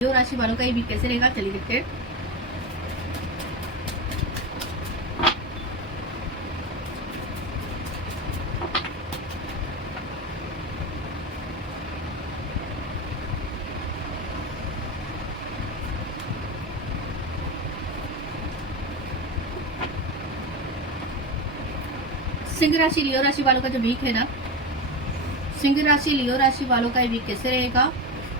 लियो राशि वालों का ये वीक कैसे रहेगा, चलिए देखते हैं। सिंह राशि लियो राशि वालों का जो वीक है ना, सिंह राशि लियो राशि वालों का ये वीक कैसे रहेगा।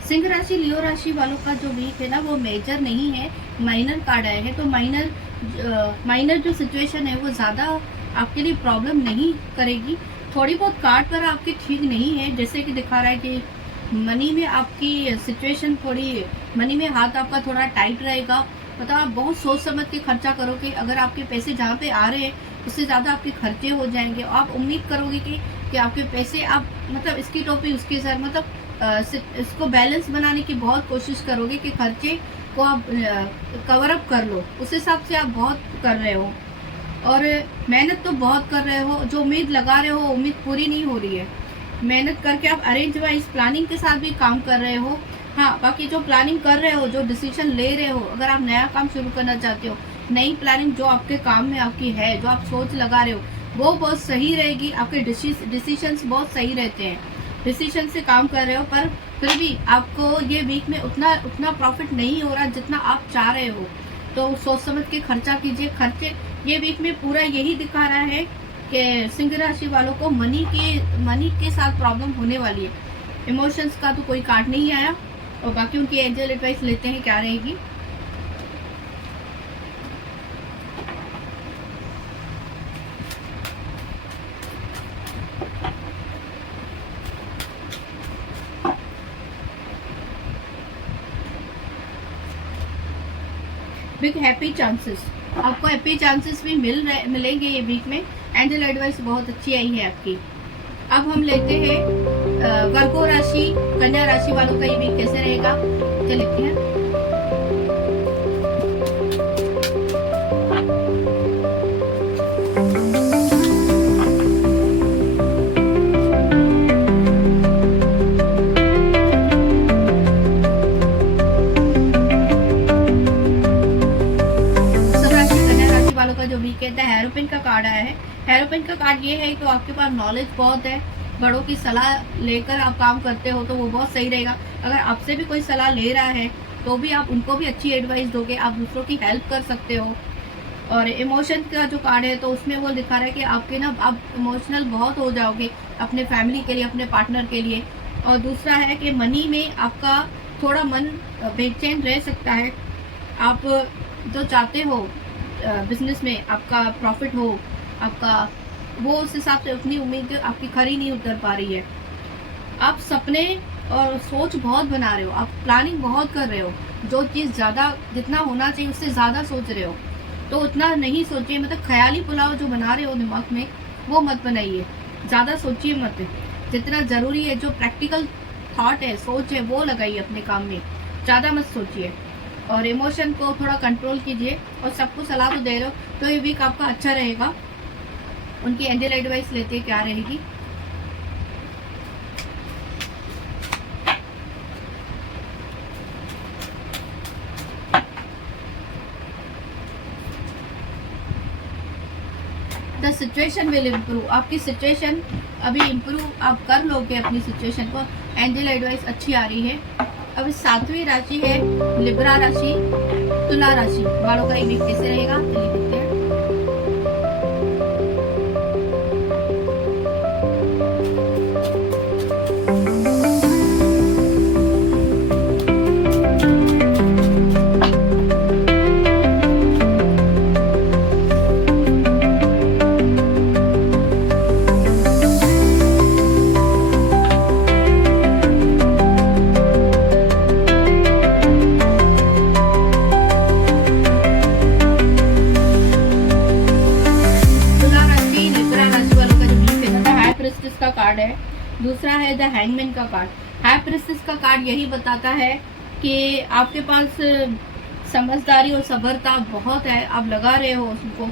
सिंह राशि लियो राशि वालों का जो वीक है ना, वो मेजर नहीं है, माइनर कार्ड आए हैं। तो माइनर जो सिचुएशन है वो ज़्यादा आपके लिए प्रॉब्लम नहीं करेगी। थोड़ी बहुत कार्ड पर आपकी ठीक नहीं है, जैसे कि दिखा रहा है कि मनी में आपकी सिचुएशन थोड़ी, मनी में हाथ आपका थोड़ा टाइट रहेगा। मतलब आप बहुत सोच समझ के खर्चा करोगे। अगर आपके पैसे जहाँ पे आ रहे हैं उससे ज़्यादा आपके खर्चे हो जाएंगे। आप उम्मीद करोगे कि आपके पैसे आप मतलब इसकी टोपी उसके सर, मतलब इसको बैलेंस बनाने की बहुत कोशिश करोगे कि खर्चे को आप कवर अप कर लो। उस हिसाब से आप बहुत कर रहे हो और मेहनत तो बहुत कर रहे हो। जो उम्मीद लगा रहे हो उम्मीद पूरी नहीं हो रही है। मेहनत करके आप अरेंज वाइज प्लानिंग के साथ भी काम कर रहे हो। हाँ, बाकी जो प्लानिंग कर रहे हो, जो डिसीजन ले रहे हो, अगर आप नया काम शुरू करना चाहते हो, नई प्लानिंग जो आपके काम में आपकी है, जो आप सोच लगा रहे हो, वो बहुत सही रहेगी। आपके डिसीजंस बहुत सही रहते हैं, डिसीजन से काम कर रहे हो। पर फिर भी आपको ये वीक में उतना प्रॉफिट नहीं हो रहा जितना आप चाह रहे हो। तो सोच समझ के खर्चा कीजिए। खर्चे ये वीक में पूरा यही दिखा रहा है कि सिंह राशि वालों को मनी के साथ प्रॉब्लम होने वाली है। इमोशंस का तो कोई कार्ड नहीं आया और बाकी उनकी एंजल एडवाइस लेते हैं क्या रहेगी। बिग हैप्पी चांसेस, आपको हैप्पी चांसेस भी मिलेंगे ये वीक में। एंजल एडवाइस बहुत अच्छी आई है आपकी। अब हम लेते हैं वर्गो राशि कन्या राशि वालों का ये वीक कैसे रहेगा, चलिए लिखते हैं। का जो वीक है, हेरोपिन का कार्ड आया है। हेरोपिन का कार्ड ये है तो आपके पास नॉलेज बहुत है, बड़ों की सलाह लेकर आप काम करते हो तो वो बहुत सही रहेगा। अगर आपसे भी कोई सलाह ले रहा है तो भी आप उनको भी अच्छी एडवाइस दोगे, आप दूसरों की हेल्प कर सकते हो। और इमोशन का जो कार्ड है तो उसमें वो दिखा रहा है कि आपके ना आप इमोशनल बहुत हो जाओगे अपने फैमिली के लिए, अपने पार्टनर के लिए। और दूसरा है कि मनी में आपका थोड़ा मन बेचैन रह सकता है। आप जो चाहते हो बिजनेस में आपका प्रॉफिट हो, आपका वो उस हिसाब से उतनी उम्मीद आपकी खरी नहीं उतर पा रही है। आप सपने और सोच बहुत बना रहे हो, आप प्लानिंग बहुत कर रहे हो। जो चीज़ ज़्यादा जितना होना चाहिए उससे ज़्यादा सोच रहे हो, तो उतना नहीं सोचिए। मतलब ख्याली पुलाव जो बना रहे हो दिमाग में वो मत बनाइए, ज़्यादा सोचिए मत। जितना ज़रूरी है, जो प्रैक्टिकल थॉट है, सोच है, वो लगाइए अपने काम में, ज़्यादा मत सोचिए। और इमोशन को थोड़ा कंट्रोल कीजिए। और सबको सलाह तो दे रहे हो तो ये वीक आपका अच्छा रहेगा। उनकी एंजल एडवाइस लेते हैं क्या रहेगी। द सिचुएशन विल इम्प्रूव, आपकी सिचुएशन अभी इम्प्रूव आप कर लोगे अपनी सिचुएशन को। एंजल एडवाइस अच्छी आ रही है। अब 7वीं राशि है लिब्रा राशि, तुला राशि वालों का ये वीक कैसे रहेगा, चलिए देखते हैं। का कार्ड है। दूसरा है द हैंगमैन का कार्ड। हाई प्रिंसेस का कार्ड यही बताता है कि आपके पास समझदारी और सब्रता बहुत है, आप लगा रहे हो उसको।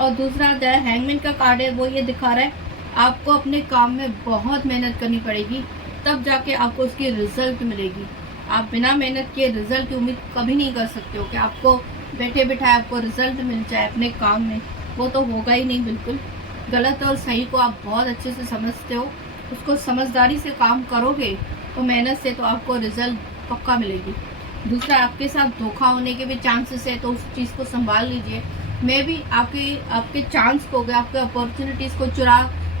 और दूसरा द हैंगमैन का कार्ड है, वो ये दिखा रहा है आपको अपने काम में बहुत मेहनत करनी पड़ेगी, तब जाके आपको उसकी रिजल्ट मिलेगी। आप बिना मेहनत के रिजल्ट की उम्मीद कभी नहीं कर सकते हो कि आपको बैठे बिठाए आपको रिजल्ट मिल जाए अपने काम में। वो तो होगा ही नहीं बिल्कुल। गलत और सही को आप बहुत अच्छे से समझते हो, उसको समझदारी से काम करोगे तो मेहनत से तो आपको रिजल्ट पक्का मिलेगी। दूसरा, आपके साथ धोखा होने के भी चांसेस है, तो उस चीज़ को संभाल लीजिए। मैं भी आपके चांस को, आपके अपॉर्चुनिटीज़ को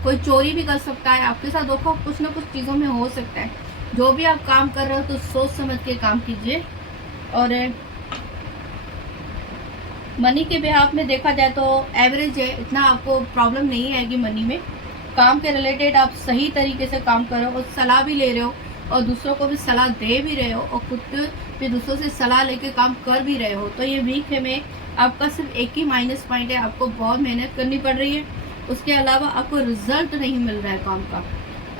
कोई चोरी भी कर सकता है। आपके साथ धोखा कुछ ना कुछ चीज़ों में हो सकता है। जो भी आप काम कर रहे हो तो सोच समझ के काम कीजिए। और मनी के बिहाफ में देखा जाए तो एवरेज है, इतना आपको प्रॉब्लम नहीं आएगी मनी में। काम के रिलेटेड आप सही तरीके से काम कर रहे हो और सलाह भी ले रहे हो और दूसरों को भी सलाह दे भी रहे हो और खुद भी दूसरों से सलाह लेके काम कर भी रहे हो, तो ये वीक है में आपका सिर्फ एक ही माइनस पॉइंट है, आपको बहुत मेहनत करनी पड़ रही है। उसके अलावा आपको रिजल्ट नहीं मिल रहा है काम का।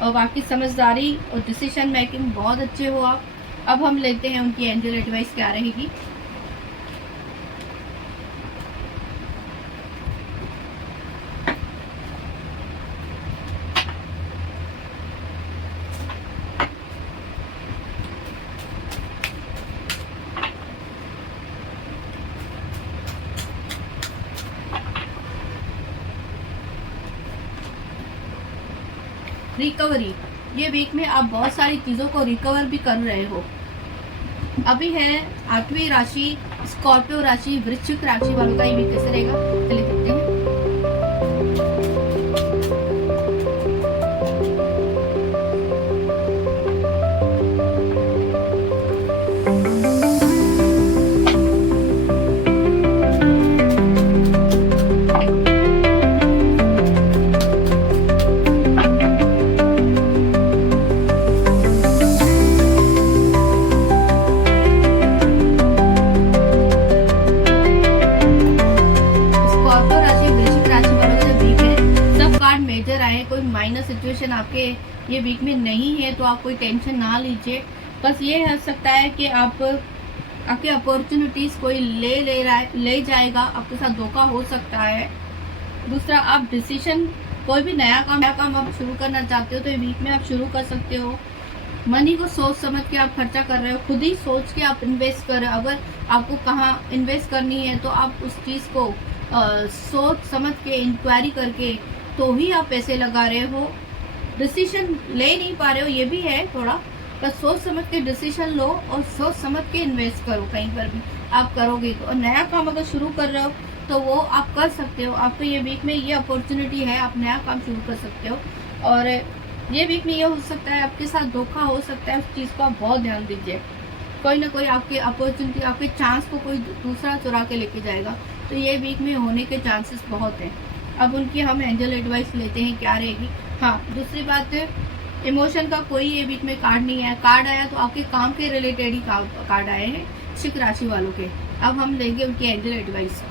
और बाकी समझदारी और डिसीजन मेकिंग बहुत अच्छे हो आप। अब हम लेते हैं उनकी एंजल एडवाइस क्या रहेगी। रिकवरी, ये वीक में आप बहुत सारी चीज़ों को रिकवर भी कर रहे हो। अभी है 8वीं राशि स्कॉर्पियो राशि, वृश्चिक राशि वालों का ये वीक कैसे रहेगा, चलिए देखते हैं। कोई माइनस सिचुएशन आपके ये वीक में नहीं है, तो आप कोई टेंशन ना लीजिए। बस ये हो सकता है कि आपके अपॉर्चुनिटीज़ कोई ले जाएगा, आपके साथ धोखा हो सकता है। दूसरा, आप डिसीजन कोई भी नया काम आप शुरू करना चाहते हो तो ये वीक में आप शुरू कर सकते हो। मनी को सोच समझ के आप खर्चा कर रहे हो, खुद ही सोच के आप इन्वेस्ट कर रहे हो। अगर आपको कहाँ इन्वेस्ट करनी है तो आप उस चीज़ को सोच समझ के इंक्वायरी करके तो ही आप पैसे लगा रहे हो। डिसीजन ले नहीं पा रहे हो, ये भी है थोड़ा, बस सोच समझ के डिसीजन लो और सोच समझ के इन्वेस्ट करो। कहीं पर भी आप करोगे तो, और नया काम अगर शुरू कर रहे हो तो वो आप कर सकते हो। आपको ये वीक में ये अपॉर्चुनिटी है, आप नया काम शुरू कर सकते हो। और ये वीक में ये हो सकता है आपके साथ धोखा हो सकता है, उस चीज़ को आप बहुत ध्यान दीजिए। कोई ना कोई आपकी अपॉर्चुनिटी, आपके चांस को कोई दूसरा चुरा के लेके जाएगा, तो ये वीक में होने के चांसेस बहुत हैं। अब उनकी हम एंजल एडवाइस लेते हैं क्या रहेगी। हाँ, दूसरी बात, इमोशन का कोई ये वीक में कार्ड नहीं है। कार्ड आया तो आपके काम के रिलेटेड ही कार्ड आए हैं वृश्चिक राशि वालों के। अब हम लेंगे उनकी angel advice.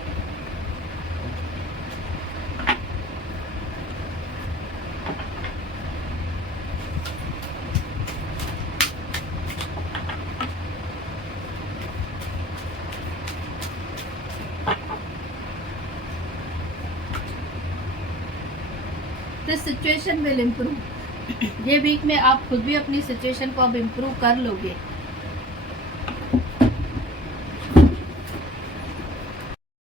This situation will improve. ये वीक में आप खुद भी अपनी सिचुएशन को अब इम्प्रूव कर लोगे।